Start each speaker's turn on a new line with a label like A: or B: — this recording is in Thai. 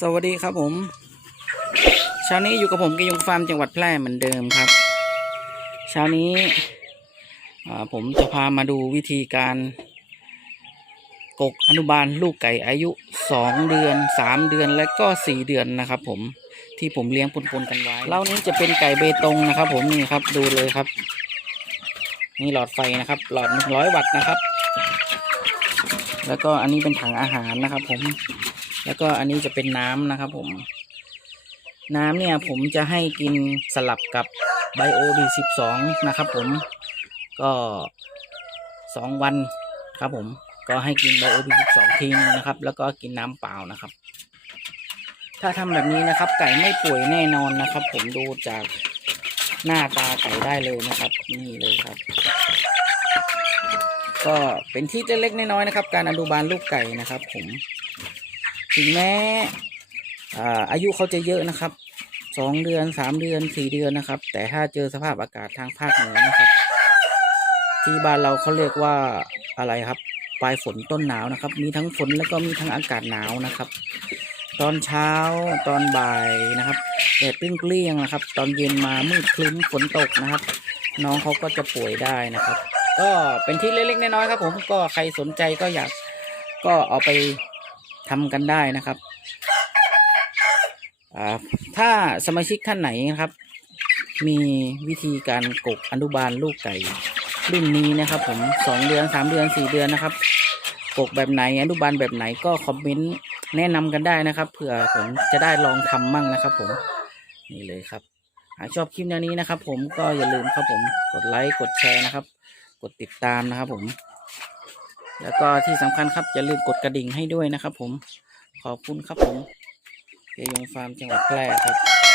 A: สวัสดีครับผมเช้านี้อยู่กับผมกยงฟาร์มจังหวัดแพร่เหมือนเดิมครับเช้านี้ผมจะพามาดูวิธีการกกอนุบาลลูกไก่อายุสองเดือนสามเดือนและก็สี่เดือนนะครับ ผมที่ผมเลี้ยงปนๆกันไว้เล่านี้จะเป็นไก่เบตงนะครับ ผมนี่ครับดูเลยครับนี่หลอดไฟนะครับ หลอดหนึ่งร้อยวัตต์นะครับ แล้วก็อันนี้เป็นถังอาหารนะครับ ผม แล้วก็อันนี้จะเป็นน้ำนะครับผม น้ำเนี่ยผมจะให้กินสลับกับไบโอบีสิบสองนะครับผมก็สองวันครับผมก็ให้กินไบโอบีสิบสองทีนึงนะครับ แล้วก็กินน้ำเปล่านะครับ ถ้าทำแบบนี้นะครับ ไก่ไม่ป่วยแน่นอนนะครับ ผมดูจากหน้าตาไก่ได้เลยนะครับ นี่เลยครับ ก็เป็นที่เล็กๆน้อยๆนะครับ การอนุบาลลูกไก่นะครับ ผม ถึงแม้อาอายุเขาจะเยอะนะครับสองเดือนสามเดือนสี่เดือนนะครับ แต่ถ้าเจอสภาพอากาศทางภาคเหนือนะครับ ที่บ้านเราเขาเรียกว่าอะไรครับ ปลายฝนต้นหนาวนะครับ มีทั้งฝนแล้วก็มีทั้งอากาศหนาวนะครับ ตอนเช้าตอนบ่ายนะครับแดดเปรี้ยงๆนะครับ ตอนเย็นมามืดคลึ้มฝนตกนะครับ น้องเขาก็จะป่วยได้นะครับ ก็เป็นที่เล็กๆน้อยๆครับ ผมก็ใครสนใจก็อยากก็เอาไป ทำกันได้นะครับถ้าสมาชิกท่านไหนนะครับ มีวิธีการกกอนุบาลลูกไก่รุ่นนี้นะครับ ผมสองเดือนสามเดือนสี่เดือนนะครับ กกแบบไหนอนุบาลแบบไหนก็คอมเมนต์แนะนำกันได้นะครับเผื่อผมจะได้ลองทำมั่งนะครับ ผมนี่เลยครับหากชอบคลิปแนวนี้นะครับ ผมก็อย่าลืมครับผมกดไลค์กดแชร์นะครับ กดติดตามนะครับผม แล้วก็ที่สำคัญครับอย่าลืมกดกระดิ่งให้ด้วยนะครับผมขอบคุณครับผมเกยงฟาร์มจังหวัดแพร่ครับ